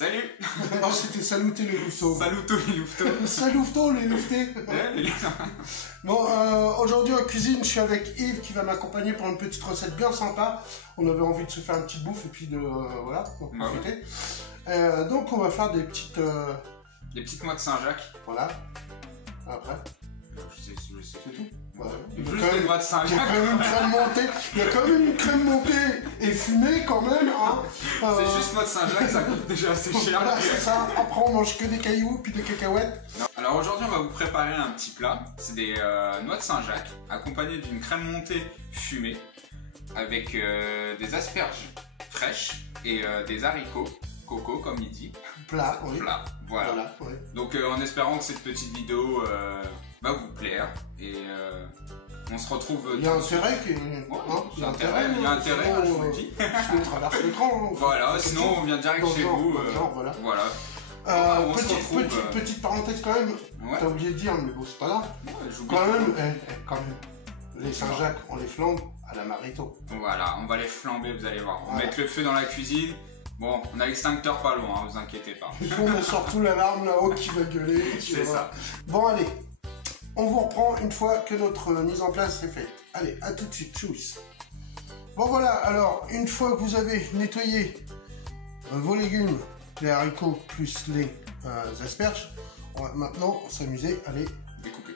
Salut. Non, c'était saluter les louveteaux. Saluto les louveteaux. Saluto les louvetés. Bon, aujourd'hui en cuisine, je suis avec Yves qui va m'accompagner pour une petite recette bien sympa. On avait envie de se faire une petite bouffe et puis de voilà, pour profiter. Ouais. Donc on va faire des petites noix de Saint-Jacques. Voilà. Après. Je sais. C'est tout. Voilà. Juste des noix de Saint-Jacques. Il y a quand même une crème montée et fumée quand même. Hein. C'est juste noix de Saint-Jacques, ça coûte déjà assez cher. Voilà, c'est ça. Après on mange que des cailloux puis des cacahuètes. Non. Alors aujourd'hui on va vous préparer un petit plat. C'est des noix de Saint-Jacques accompagnées d'une crème montée fumée avec des asperges fraîches et des haricots coco comme il dit. Plat, oui. Plat, voilà. Oui. Donc en espérant que cette petite vidéo va vous plaire et on se retrouve. Il y a intérêt qu'il il y a intérêt, je vous le dis. Je traverse l'écran. Voilà, sinon on vient direct chez vous. Voilà. Petite parenthèse quand même. Ouais. T'as oublié de dire, mais bon c'est pas grave. Ouais, quand même. Les Saint-Jacques, on les flambe à la marito. Voilà, on va les flamber, vous allez voir. On va mettre le feu dans la cuisine. Bon, on a l'extincteur pas loin, hein, vous inquiétez pas. On a surtout l'alarme là-haut qui va gueuler. C'est ça. Bon, allez, on vous reprend une fois que notre mise en place est faite. Allez, à tout de suite, tchuss. Bon, voilà, alors, une fois que vous avez nettoyé vos légumes, les haricots plus les asperges, on va maintenant s'amuser à les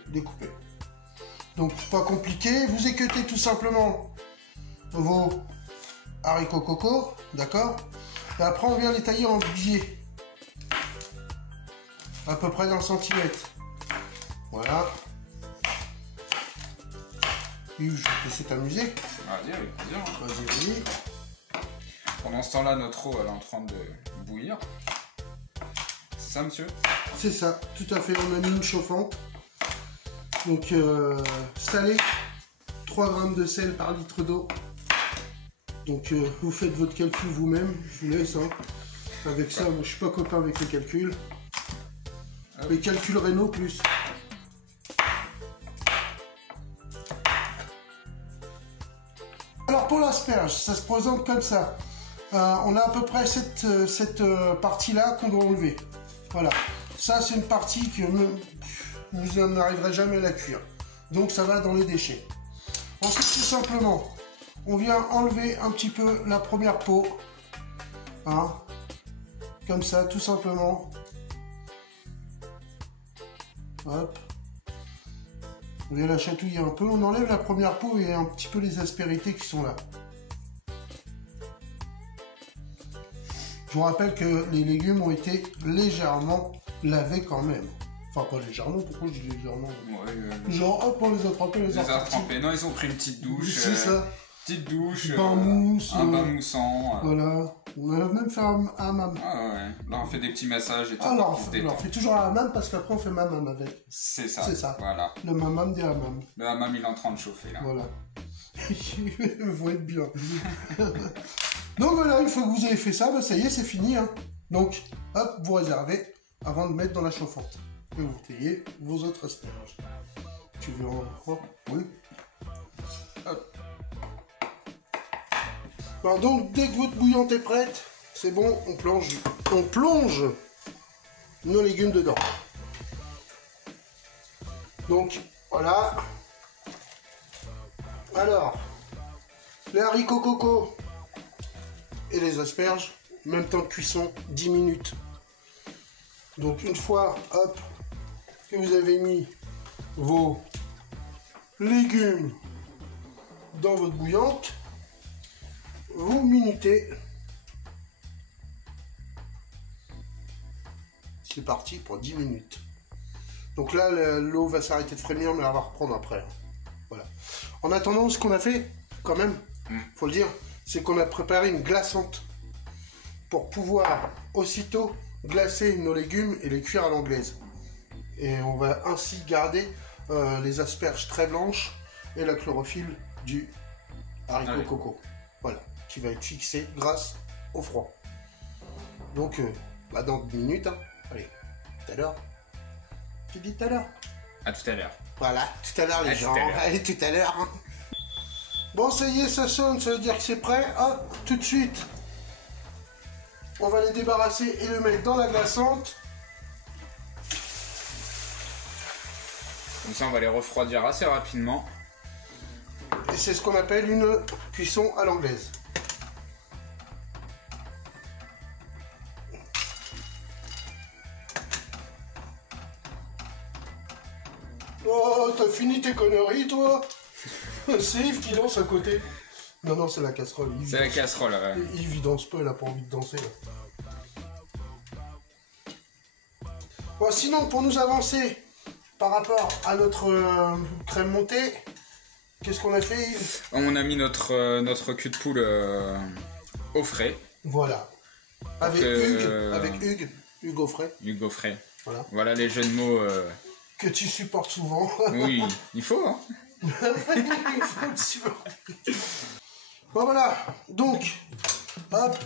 découper. Donc, pas compliqué, vous équeutez tout simplement vos haricots coco, d'accord? Et après, on vient les tailler en biais. À peu près d'un centimètre. Voilà. Yves, je vais te laisser t'amuser. Vas-y, avec plaisir. Vas-y. Pendant ce temps-là, notre eau, elle est en train de bouillir. C'est ça, monsieur? C'est ça, tout à fait. On a mis une chauffante. Donc, salé. 3 grammes de sel par litre d'eau. Donc vous faites votre calcul vous-même, je vous laisse. Hein. Avec ça, moi, je suis pas copain avec les calculs. Les calculs rénaux plus. Alors pour l'asperge, ça se présente comme ça. On a à peu près cette partie-là qu'on doit enlever. Voilà. Ça c'est une partie que vous n'arriverez jamais à la cuire. Donc ça va dans les déchets. Ensuite tout simplement, on vient enlever un petit peu la première peau, hein, comme ça, tout simplement. Hop. On vient la chatouiller un peu, on enlève la première peau et un petit peu les aspérités qui sont là. Je vous rappelle que les légumes ont été légèrement lavés quand même. Enfin, pas légèrement, pourquoi je dis légèrement? Genre, hop, on les a trempés, les a trempés. Non, ils ont pris une petite douche. C'est ça. Petite douche, un bain moussant. Voilà, on a même fait un hammam. Ah ouais, là on fait des petits massages et tout. Alors, on fait toujours un hammam parce qu'après on fait mamam avec. C'est ça. Voilà. Le mamam des hammams. Le hammam il est en train de chauffer là. Voilà. Il faut être bien. Donc voilà, une fois que vous avez fait ça, bah, ça y est, c'est fini. Hein. Donc, hop, vous réservez avant de mettre dans la chauffante. Et vous taillez vos autres asperges. Tu veux en voir? Oui. Hop. Alors donc, dès que votre bouillante est prête, c'est bon, on plonge nos légumes dedans. Donc, voilà. Alors, les haricots coco et les asperges, même temps de cuisson, 10 minutes. Donc, une fois, hop, que vous avez mis vos légumes dans votre bouillante, vous minutez. C'est parti pour 10 minutes. Donc là, l'eau va s'arrêter de frémir, mais elle va reprendre après. Voilà. En attendant, ce qu'on a fait, quand même, faut le dire, c'est qu'on a préparé une glaçante pour pouvoir aussitôt glacer nos légumes et les cuire à l'anglaise. Et on va ainsi garder les asperges très blanches et la chlorophylle du haricot coco. Voilà. Qui va être fixé grâce au froid. Donc, dans 10 minutes, hein. Allez, tout à l'heure. Tu dis tout à l'heure? À tout à l'heure. Voilà, tout à l'heure les gens. Allez, tout à l'heure. Hein. Bon, ça y est, ça sonne, ça veut dire que c'est prêt. Hop, tout de suite. on va les débarrasser et le mettre dans la glaçante. Comme ça, on va les refroidir assez rapidement. Et c'est ce qu'on appelle une cuisson à l'anglaise. Oh, t'as fini tes conneries, toi? C'est Yves qui danse à côté. Non, non, c'est la casserole. C'est la casserole, ouais. Yves, il danse pas, il a pas envie de danser. Là. Bon, sinon, pour nous avancer par rapport à notre crème montée, qu'est-ce qu'on a fait, Yves? On a mis notre cul de poule au frais. Voilà. Avec Hugues au frais. Hugues au frais. Voilà. Voilà les jeux de mots. Que tu supportes souvent. Oui, il faut, hein. Il faut le supporter. Bon, voilà. Donc, hop,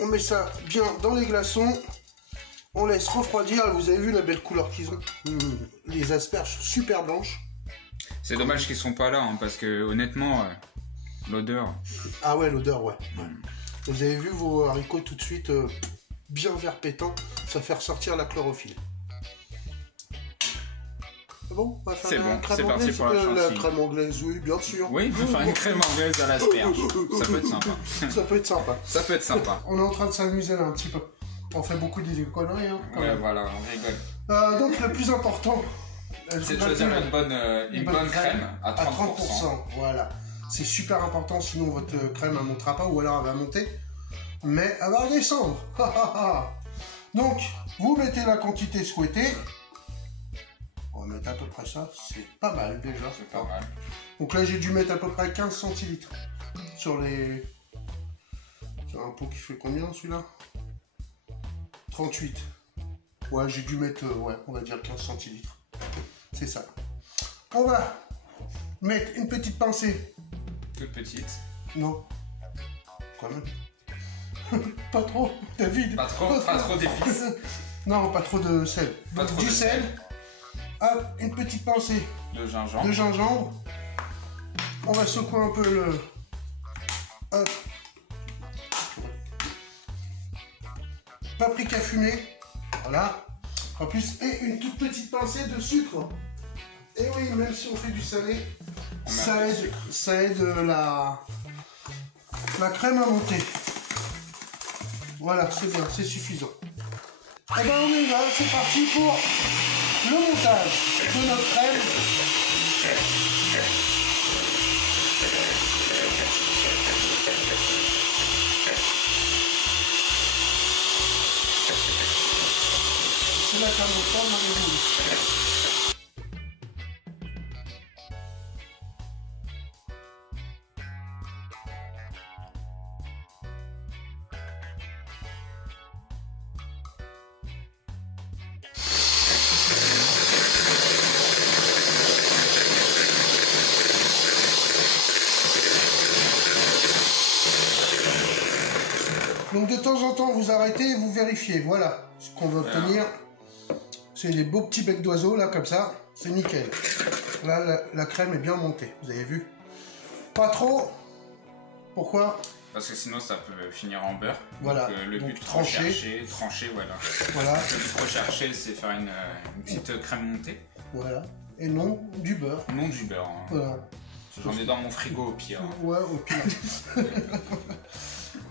on met ça bien dans les glaçons. On laisse refroidir. Vous avez vu la belle couleur qu'ils ont. Les asperges super blanches. C'est dommage qu'ils sont pas là, hein, parce que honnêtement, l'odeur. Ah ouais, l'odeur, ouais. Vous avez vu vos haricots tout de suite bien vert pétant. Ça fait ressortir la chlorophylle. Bon, on va faire c'est bon, c'est parti pour la chantilly. La crème anglaise, oui, bien sûr. Oui, on va faire une crème anglaise à l'asperge. Ça peut être sympa. Ça peut être sympa. Ça peut être sympa. On est en train de s'amuser là un petit peu. On fait beaucoup de conneries. Hein, ouais, voilà, on rigole. Donc le plus important, c'est de choisir une bonne crème à 30%. Voilà. C'est super important, sinon votre crème ne montera pas ou alors elle va monter. Mais elle va redescendre. Donc, vous mettez la quantité souhaitée. On va mettre à peu près ça, c'est pas mal déjà. C'est pas mal. Donc là j'ai dû mettre à peu près 15 centilitres sur les... Sur un pot qui fait combien celui-là? 38. Ouais, j'ai dû mettre, ouais, on va dire 15 centilitres. C'est ça. On va mettre une petite pincée. Toute petite. Non. Quand même. Pas trop, David. Pas trop d'épices. Non, pas trop de sel. Pas Donc, trop du de sel. Hop, une petite pincée de gingembre. De gingembre. On va secouer un peu le... Hop. Paprika fumée. Voilà. En plus, et une toute petite pincée de sucre. Et oui, même si on fait du salé, ça aide la crème à monter. Voilà, c'est bien, c'est suffisant. Et ben on y va, c'est parti pour le montage de notre crème. C'est la crème au temps, mon Donc de temps en temps, vous arrêtez et vous vérifiez. Voilà ce qu'on va obtenir. C'est les beaux petits becs d'oiseaux, là, comme ça. C'est nickel. Là, la crème est bien montée. Vous avez vu? Pas trop. Pourquoi? Parce que sinon, ça peut finir en beurre. Voilà. Donc, le but trancher, voilà. Voilà. Le but recherché, c'est faire une petite crème montée. Voilà. Et non du beurre. Non du beurre. Hein. Voilà. J'en ai dans mon frigo au pire. Ouais, au pire.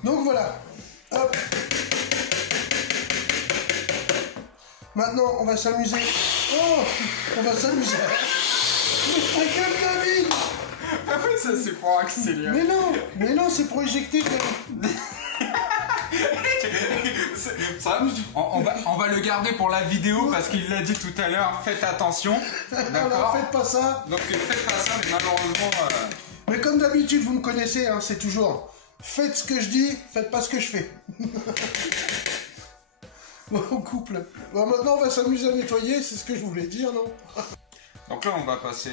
Donc voilà. Hop. Maintenant, on va s'amuser. Oh, on va s'amuser. Mais comme David. Ah oui, ça c'est pour accélérer. Mais non, c'est pour éjecter. On va le garder pour la vidéo parce qu'il l'a dit tout à l'heure. Faites attention. D'accord. Faites pas ça. Donc faites pas ça, mais malheureusement. Mais comme d'habitude, vous me connaissez, hein, c'est toujours. Faites ce que je dis, faites pas ce que je fais. Bon, couple. Bon, maintenant, on va s'amuser à nettoyer, c'est ce que je voulais dire, non? Donc là, on va passer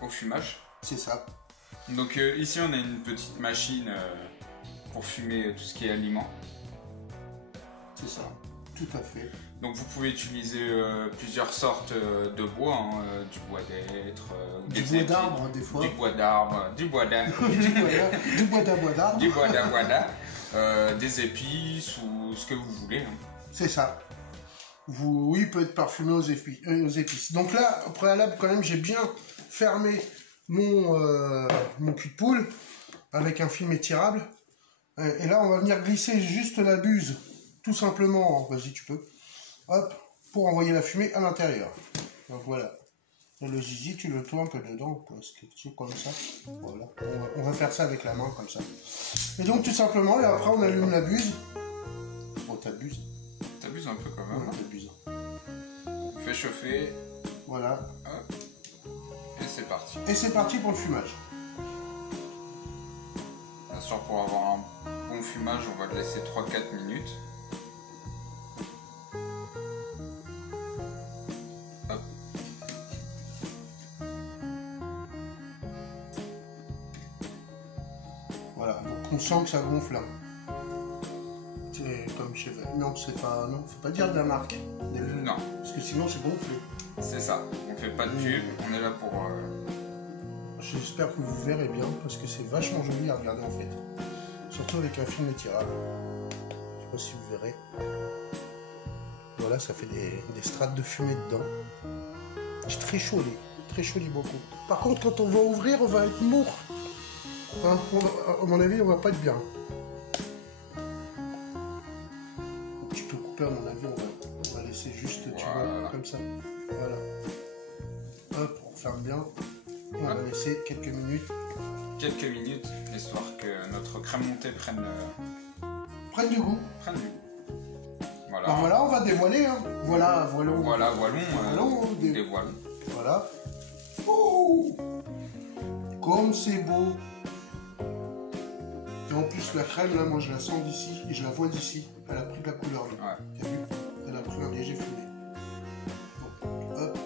au fumage. C'est ça. Donc ici, on a une petite machine pour fumer tout ce qui est aliments. C'est ça, tout à fait. Donc vous pouvez utiliser plusieurs sortes de bois, hein, du bois d'être, du bois d'arbre des fois. Du bois d'arbre, du bois d'arbre. Du bois d'arbre. Du bois d'arbre. des épices ou ce que vous voulez. Hein. C'est ça. Oui, il peut être parfumé aux épices. Donc là, au préalable, quand même, j'ai bien fermé mon cul de poule avec un film étirable. Et là, on va venir glisser juste la buse, tout simplement. Vas-y, tu peux. Hop, pour envoyer la fumée à l'intérieur. Donc voilà. Et le zizi, tu le tournes un peu dedans, comme ça. Voilà. On va faire ça avec la main, comme ça. Et donc, tout simplement, et après, on allume la buse. Oh, t'abuses. T'abuses un peu quand même. Ouais, t'abuses. On fait chauffer. Voilà. Hop. Et c'est parti. Et c'est parti pour le fumage. Bien sûr, pour avoir un bon fumage, on va le laisser 3-4 minutes. Hop. Voilà, donc on sent que ça gonfle. C'est comme chez Vel. Non, c'est pas. Non, faut pas dire de la marque. Non. Parce que sinon c'est gonflé. C'est ça. On fait pas de pub, on est là pour. J'espère que vous verrez bien parce que c'est vachement joli à regarder en fait. Surtout avec un film étirable. Je sais pas si vous verrez. Voilà, ça fait des strates de fumée dedans. C'est très joli. Très joli beaucoup. Par contre, quand on va ouvrir, on va être mourt. Hein, à mon avis, on va pas être bien. Tu peux couper, à mon avis, on va laisser juste, tu vois, comme ça. Voilà. Hop, on ferme bien. On va laisser quelques minutes. Quelques minutes, histoire que notre crème montée prenne du goût. Voilà. Ben voilà, on va dévoiler. Hein. Voilà, voilons. Dévoilons. Voilà. Oh, comme c'est beau. Et en plus, la crème, là, moi, je la sens d'ici et je la vois d'ici. Elle a pris de la couleur, là. Ouais. T'as vu? Elle a pris un léger fumé. Bon, hop.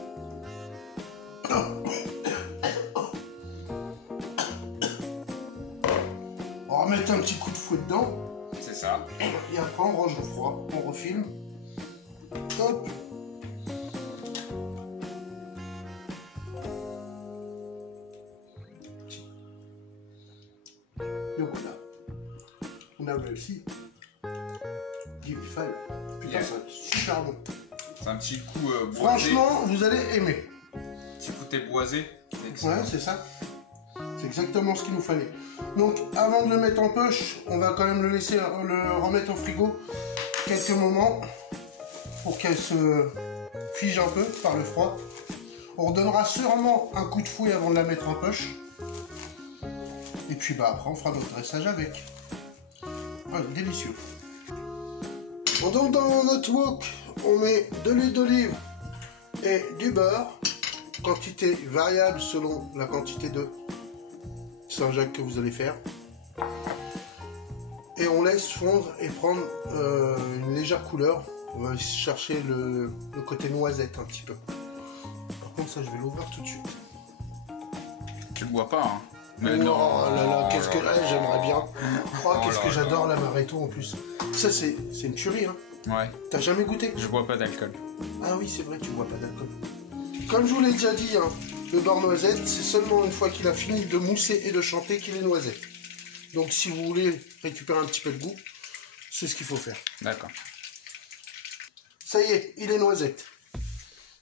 On va remettre un petit coup de fouet dedans. C'est ça. Et après, on range au froid. On refilme. Hop. Et voilà. On a réussi. Il fallait. Putain, c'est super bon. C'est un petit coup boisé. Franchement, vous allez aimer. Petit côté boisé. Ouais, c'est ça. C'est exactement ce qu'il nous fallait. Donc, avant de le mettre en poche, on va quand même le laisser le remettre au frigo quelques moments pour qu'elle se fige un peu par le froid. On redonnera sûrement un coup de fouet avant de la mettre en poche. Et puis bah après, on fera notre dressage avec. Ouais, délicieux. Bon, donc dans notre wok, on met de l'huile d'olive et du beurre. Quantité variable selon la quantité de Saint-Jacques que vous allez faire. Et on laisse fondre et prendre une légère couleur. On va chercher le côté noisette un petit peu. Par contre, ça, je vais l'ouvrir tout de suite. Tu le bois pas, hein? Mais non, là là, qu'est-ce que j'aimerais bien. Oh, qu'est-ce que j'adore l'amaretto en plus. Ça, c'est une tuerie, hein. Ouais. T'as jamais goûté? Je bois pas d'alcool. Ah oui, c'est vrai, tu bois pas d'alcool. Comme je vous l'ai déjà dit, hein, le beurre noisette, c'est seulement une fois qu'il a fini de mousser et de chanter qu'il est noisette. Donc si vous voulez récupérer un petit peu de goût, c'est ce qu'il faut faire. D'accord. Ça y est, il est noisette.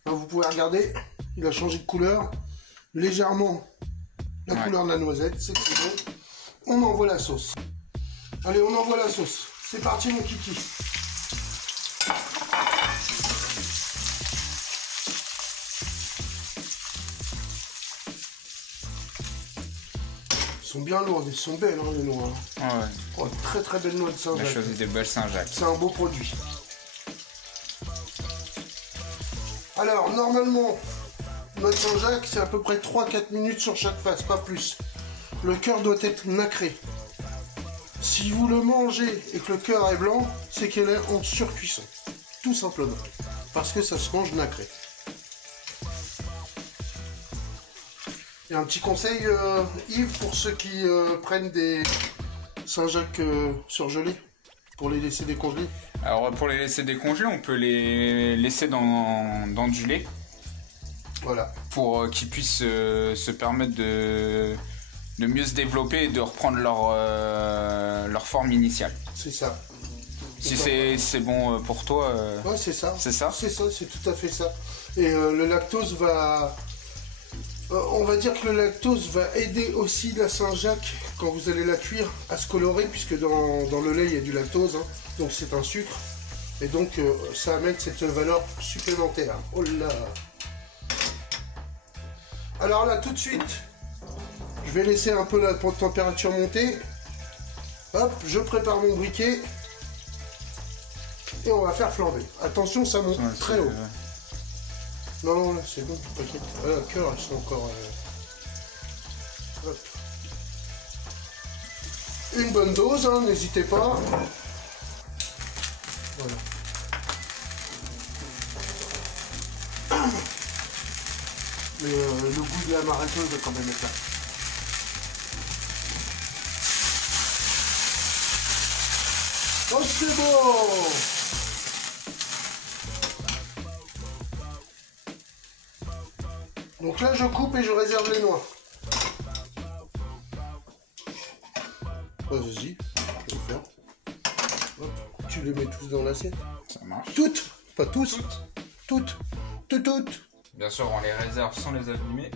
Alors, vous pouvez regarder, il a changé de couleur, légèrement la couleur de la noisette, c'est bon. On envoie la sauce. Allez, on envoie la sauce. C'est parti mon kiki. Ils sont bien lourdes, ils sont belles, hein, les noix. Ah ouais. Oh, très très belles noix de On a Saint-Jacques. choisi des belles Saint-Jacques. C'est un beau produit. Alors, normalement, notre Saint-Jacques, c'est à peu près 3-4 minutes sur chaque face, pas plus. Le cœur doit être nacré. Si vous le mangez et que le cœur est blanc, c'est qu'elle est en surcuisson. Tout simplement. Parce que ça se mange nacré. Et un petit conseil, Yves, pour ceux qui prennent des Saint-Jacques surgelés, pour les laisser décongeler. Alors pour les laisser décongeler, on peut les laisser dans du lait. Voilà. Pour qu'ils puissent se permettre de de mieux se développer et de reprendre leur forme initiale. C'est ça. Si c'est bon pour toi. Ouais, c'est ça. C'est ça. C'est ça, c'est tout à fait ça. Et le lactose va... on va dire que le lactose va aider aussi la Saint-Jacques, quand vous allez la cuire, à se colorer, puisque dans le lait, il y a du lactose, hein, donc c'est un sucre. Et donc, ça amène cette valeur supplémentaire. Oh là! Alors là, tout de suite, je vais laisser un peu la température monter. Hop, je prépare mon briquet. Et on va faire flamber. Attention, ça monte très haut. Non, non, c'est bon, t'inquiète. Voilà, le cœur, elles sont encore... Hop. Une bonne dose, hein, n'hésitez pas. Voilà. Mais le goût de la maréteuse va quand même être là. Oh, c'est bon! Donc là, je coupe et je réserve les noix. Vas-y, je vais faire. Hop, tu les mets tous dans l'assiette. Ça marche. Toutes, pas tous. Toutes. Toutes. Bien sûr, on les réserve sans les abîmer.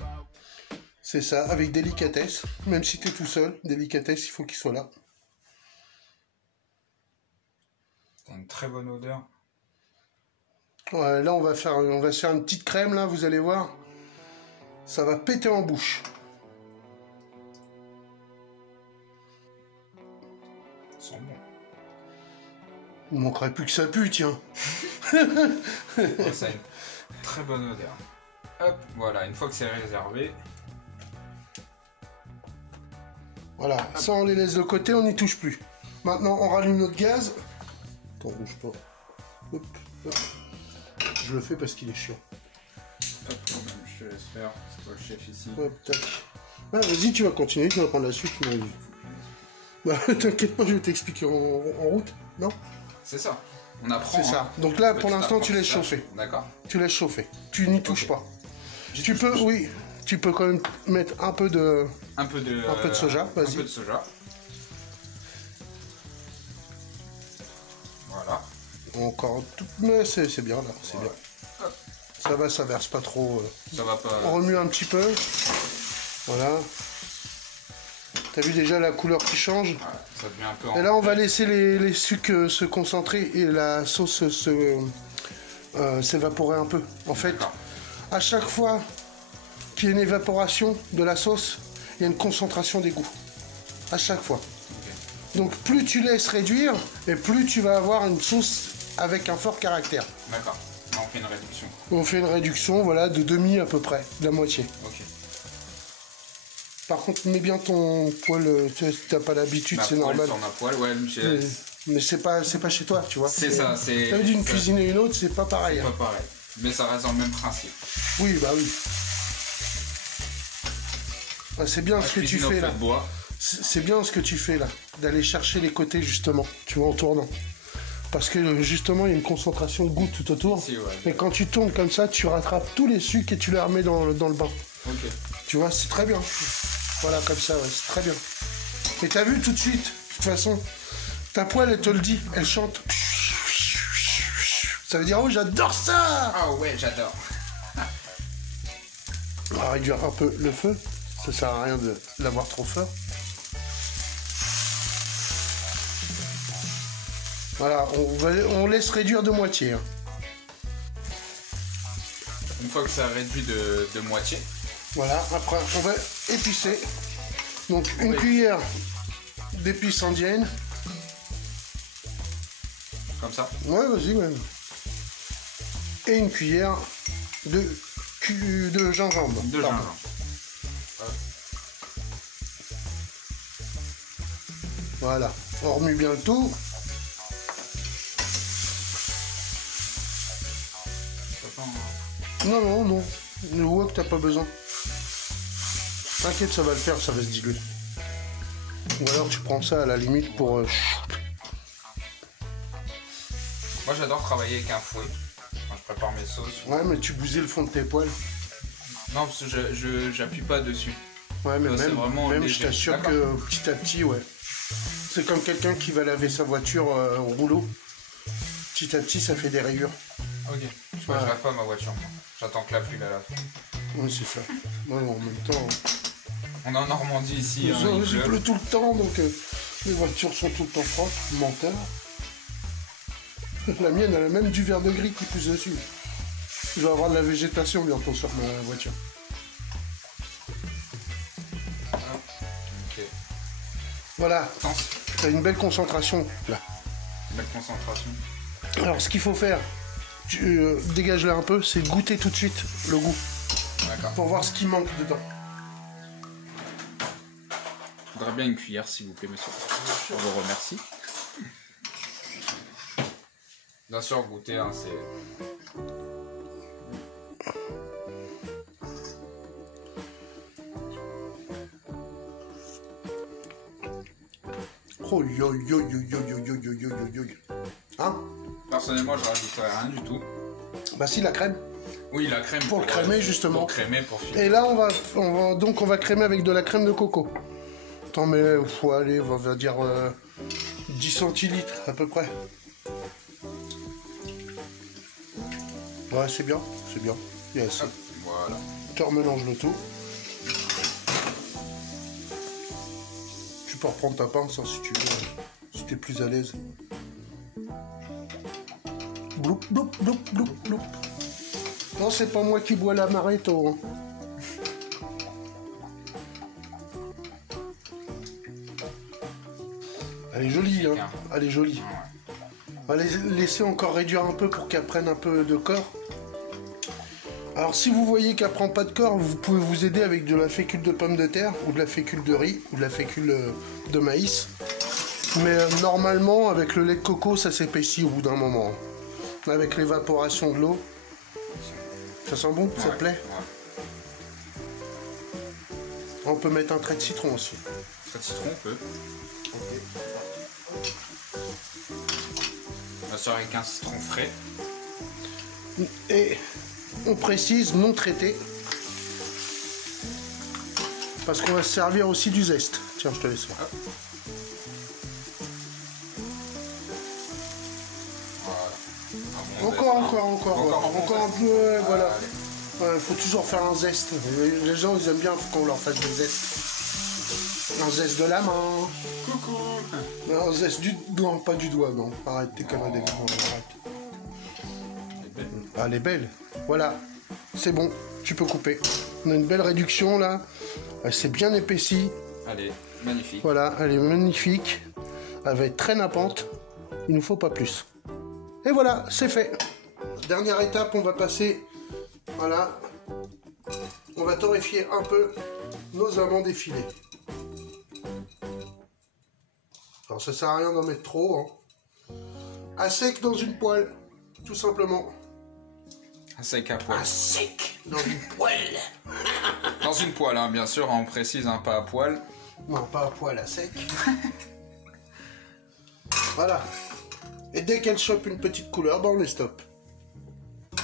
C'est ça, avec délicatesse. Même si tu es tout seul, délicatesse, il faut qu'il soit là. T'as une très bonne odeur. Ouais, là, on va se faire une petite crème, là, vous allez voir. Ça va péter en bouche. Ça sent bon. Il manquerait plus que ça pue, tiens. Ça a une très bonne odeur. Hop, voilà, une fois que c'est réservé. Voilà, ça on les laisse de côté, on n'y touche plus. Maintenant, on rallume notre gaz. Attends, bouge pas. Hop, hop. Je le fais parce qu'il est chiant. Hop, je te laisse faire, c'est toi le chef ici. Hop, tac. Ah, vas-y, tu vas continuer, tu vas prendre la suite. Bah, t'inquiète pas, je vais t'expliquer en route, non? C'est ça, on apprend. C'est ça. Donc là, pour l'instant, tu laisses chauffer. D'accord. Tu laisses chauffer. Tu n'y touches pas. Tu peux, oui, tu peux quand même mettre un peu de soja, vas-y. Un peu de soja. Voilà. Encore tout, mais c'est bien là, c'est Voilà. bien. Hop. Ça va, ça verse pas trop. Ça va pas. On remue un petit peu. Voilà. T'as vu déjà la couleur qui change? Voilà, ça devient un peu. Et là, on va laisser les sucres se concentrer et la sauce s'évaporer un peu. En fait, à chaque fois qu'il y a une évaporation de la sauce, il y a une concentration des goûts. À chaque fois. Okay. Donc, plus tu laisses réduire, et plus tu vas avoir une sauce avec un fort caractère. D'accord. On fait une réduction. On fait une réduction, voilà, de demi à peu près, de la moitié. Ok. Par contre, mets bien ton poêle, tu n'as pas l'habitude, c'est normal. Sur ma poêle, ouais, mais c'est pas chez toi, tu vois. C'est ça, c'est... T'as vu d'une cuisine et une autre, c'est pas pareil. C'est pas pareil, mais ça reste dans le même principe. Oui, bah oui. Ah, c'est bien ce que tu fais là. C'est bien ce que tu fais là, d'aller chercher les côtés justement, tu vois, en tournant. Parce que justement, il y a une concentration de goût tout autour. Si, ouais. Et quand tu tournes comme ça, tu rattrapes tous les sucres et tu les remets dans le bain. Ok. Tu vois, c'est très bien. Voilà, comme ça, ouais, c'est très bien. Et t'as vu tout de suite, de toute façon, ta poêle, elle te le dit, elle chante. Ça veut dire, oh, j'adore ça! Ah ouais, j'adore. On va réduire un peu le feu. Ça sert à rien de l'avoir trop fort. Voilà, on laisse réduire de moitié. Hein. Une fois que ça réduit de moitié. Voilà, après on va épicer. Donc une cuillère d'épices indiennes. Comme ça? Ouais, vas-y, ouais. Et une cuillère de gingembre. De gingembre. Voilà, on remue bien le tout. Non. Le wok, t'as pas besoin. T'inquiète, ça va le faire, ça va se diluer. Ou alors tu prends ça à la limite pour... Moi j'adore travailler avec un fouet quand je prépare mes sauces. Ouais, mais tu bousilles le fond de tes poêles. Non, parce que j'appuie pas dessus. Ouais, mais Ça, c'est vraiment même léger. je t'assure D'accord. que petit à petit, ouais. C'est comme quelqu'un qui va laver sa voiture au rouleau. Petit à petit, ça fait des rayures. Ok. Je lave pas ma voiture, moi. J'attends que la pluie la lave. Oui, c'est ça. Ouais, en même temps, On est en Normandie ici. Hein, il il pleut. pleut tout le temps, donc les voitures sont tout le temps propres. Menteur. La mienne, elle a même du verre de gris qui pousse dessus. Je vais avoir de la végétation bientôt sur ma voiture. Ok. Voilà, Attends, t'as une belle concentration là. belle concentration. Alors, ce qu'il faut faire, dégage-la un peu, c'est goûter tout de suite le goût. D'accord. Pour voir ce qui manque dedans. Je voudrais bien une cuillère, s'il vous plaît, monsieur. Je vous remercie. Bien sûr, goûter, hein, c'est... Oh yo yo yo yo yo yo yo yo yo yo. Hein? Personnellement, je rajouterais rien du tout. Bah si, la crème. Oui, la crème Pour le crémer, justement. Pour crémer, pour filer. Et là, on va crémer avec de la crème de coco. Attends, mais faut aller, on va dire 10 centilitres à peu près. Ouais, c'est bien, c'est bien. Yes. Hop, voilà. Tu remélanges le tout. Tu peux reprendre ta pince hein, si tu veux, si t'es plus à l'aise. Bloup, bloup, bloup, bloup, bloup. Non, c'est pas moi qui bois la Maréto. Hein. Elle est jolie, hein. Elle est jolie. On va les laisser encore réduire un peu pour qu'elle prenne un peu de corps. Alors si vous voyez qu'elle prend pas de corps, vous pouvez vous aider avec de la fécule de pomme de terre ou de la fécule de riz ou de la fécule de maïs. Mais normalement avec le lait de coco ça s'épaissit au bout d'un moment. Avec l'évaporation de l'eau. Ça sent bon, ça te plaît? On peut mettre un trait de citron aussi. Trait de citron, on peut. Bien sûr, avec un citron frais. Et on précise non traité. Parce qu'on va se servir aussi du zeste. Tiens, je te laisse voir. Voilà. Encore un peu, voilà. Il faut toujours faire un zeste. Les gens, ils aiment bien qu'on leur fasse des zestes. Un zeste de la main. Coucou. Un zeste du... Non, pas du doigt, non. Arrête tes conneries des gars. Ah, elle est belle. Voilà. C'est bon. Tu peux couper. On a une belle réduction, là. Elle s'est bien épaissie. Allez, magnifique. Voilà, elle est magnifique. Elle va être très nappante. Il nous faut pas plus. Et voilà, c'est fait. Dernière étape, on va passer... Voilà. On va torréfier un peu nos amandes effilées. Alors ça sert à rien d'en mettre trop. Hein. À sec dans une poêle, tout simplement. À sec à poêle. À sec dans une poêle. Dans une poêle, hein, bien sûr, on précise, hein, pas à poêle. Non, pas à poêle, à sec. Voilà. Et dès qu'elle chope une petite couleur, ben on les stoppe.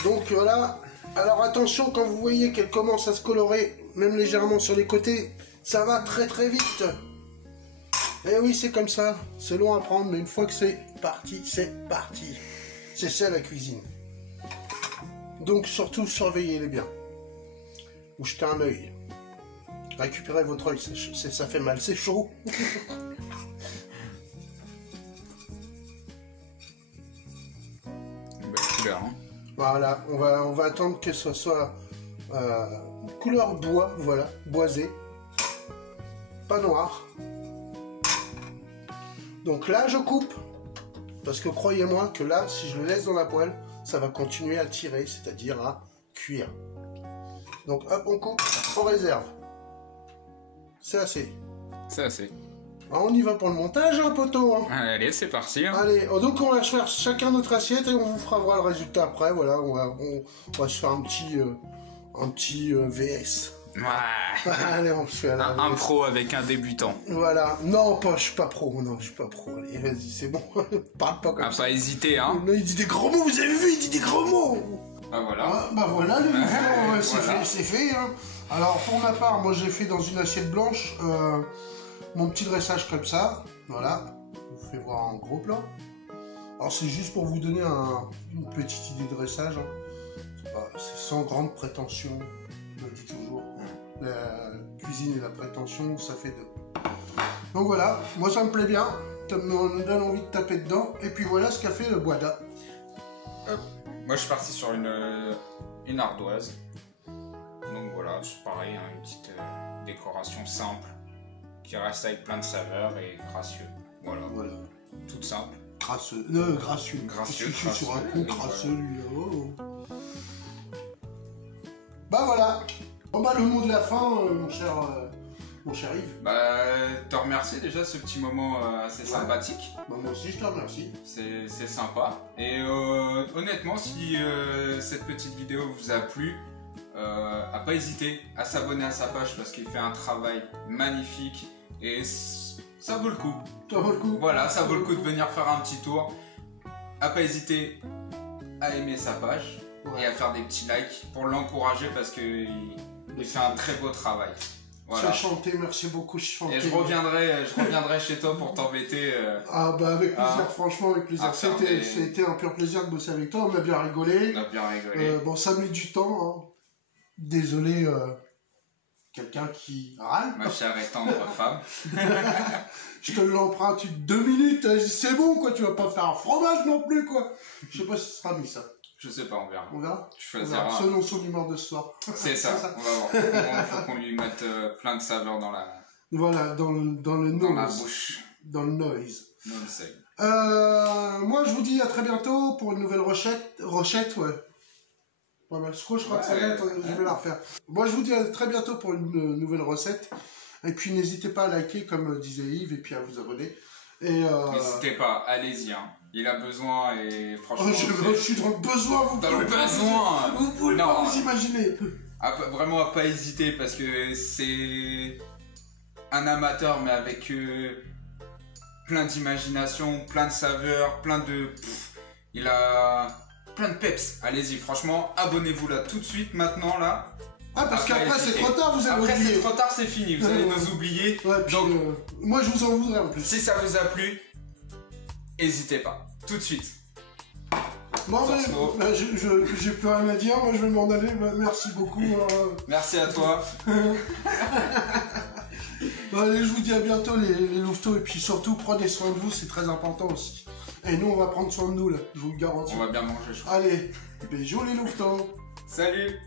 Donc voilà. Alors attention, quand vous voyez qu'elle commence à se colorer, même légèrement sur les côtés, ça va très très vite. Et oui, c'est comme ça. C'est long à prendre, mais une fois que c'est parti, c'est parti. C'est ça la cuisine. Donc surtout, surveillez-les bien. Ou jetez un œil. Récupérez votre œil, ça fait mal, c'est chaud. Belle couleur, hein. Voilà, on va attendre que ce soit couleur bois, voilà, boisé, pas noir. Donc là, je coupe, parce que croyez-moi que là, si je le laisse dans la poêle, ça va continuer à tirer, c'est-à-dire à cuire. Donc hop, on coupe, on réserve. C'est assez. C'est assez. Alors, on y va pour le montage, hein, poteau, hein. Allez, c'est parti. Hein. Allez, donc on va faire chacun notre assiette et on vous fera voir le résultat après. Voilà, on va se faire un petit VS. Ouais. Allez, on se fait Un pro avec un débutant. Voilà. Non, je suis pas pro. Non, je suis pas pro. Allez, vas-y, c'est bon. Parle pas comme Ah, ça. pas hésiter, hein. Là, il dit des gros mots. Vous avez vu, il dit des gros mots. Bah voilà. Ah, bah voilà, les louveteaux, c'est Voilà. fait, c'est fait. Hein. Alors pour ma part, moi j'ai fait dans une assiette blanche mon petit dressage comme ça. Voilà, je vous fais voir en gros plan. Alors c'est juste pour vous donner une petite idée de dressage. Hein. C'est sans grande prétention, je le dis toujours. La cuisine et la prétention, ça fait deux. Donc voilà, moi ça me plaît bien. Ça me donne envie de taper dedans. Et puis voilà ce qu'a fait le Boada. Moi je suis parti sur une ardoise. Donc voilà, c'est pareil, hein, une petite décoration simple qui reste avec plein de saveurs et gracieux. Voilà, toute simple. Gracieux. Gracieux. Gracieux. Je suis sur un coup gracieux, lui. Oh. Bah voilà. Bon bah le mot de la fin, mon cher Yves. Bah, te remercie déjà ce petit moment assez sympathique. Bah moi aussi je te remercie. C'est sympa. Et honnêtement, si cette petite vidéo vous a plu, à pas hésiter à s'abonner à sa page parce qu'il fait un travail magnifique et ça vaut le coup. Ça vaut le coup. Voilà, ça vaut le coup de venir faire un petit tour. À pas hésiter à aimer sa page et à faire des petits likes pour l'encourager parce qu'il fait un très beau travail. Voilà. Tu as chanté, merci beaucoup, je chantais. Et je reviendrai chez toi pour t'embêter. Ah bah avec plaisir, franchement avec plaisir. C'était un pur plaisir de bosser avec toi, on a bien rigolé. On a bien rigolé. Bon, ça met du temps, hein. Désolé, quelqu'un qui râle. Ma chère et tendre femme. Je te l'emprunte 2 minutes, c'est bon quoi, tu vas pas faire un fromage non plus quoi. Je sais pas si ce sera mis ça. Je sais pas, on verra. On verra. Tu choisiras. Selon son humeur de ce soir. C'est ça, on va voir. Il faut qu'on lui mette plein de saveurs dans la... Voilà, dans le noise. Dans la bouche. Dans le noise. Non, le seuil. Moi je vous dis à très bientôt pour une nouvelle recette, ouais. Pas mal, je crois que ça va être, je vais la refaire. Moi je vous dis à très bientôt pour une nouvelle recette. Et puis n'hésitez pas à liker comme disait Yves et puis à vous abonner. N'hésitez pas, allez-y. Hein. Il a besoin et franchement... je suis dans le besoin, vous dans le besoin. Vous pouvez pas vous imaginer. Vraiment à pas hésiter parce que c'est un amateur mais avec plein d'imagination, plein de saveurs, plein de... il a plein de peps. Allez-y, franchement, abonnez-vous là tout de suite, maintenant là. Ah parce qu'après c'est trop tard, vous allez oublier. Après c'est trop tard, c'est fini, vous allez nous oublier. Ouais, puis, donc moi je vous en voudrais en plus. Si ça vous a plu, n'hésitez pas, tout de suite. Bon, j'ai plus rien à dire, moi je vais m'en aller, merci beaucoup. Merci à toi. Bon, allez, je vous dis à bientôt les louveteaux et puis surtout prenez soin de vous, c'est très important aussi. Et nous on va prendre soin de nous là, je vous le garantis. On va bien manger, je crois. Allez, bisous les louveteaux. Salut.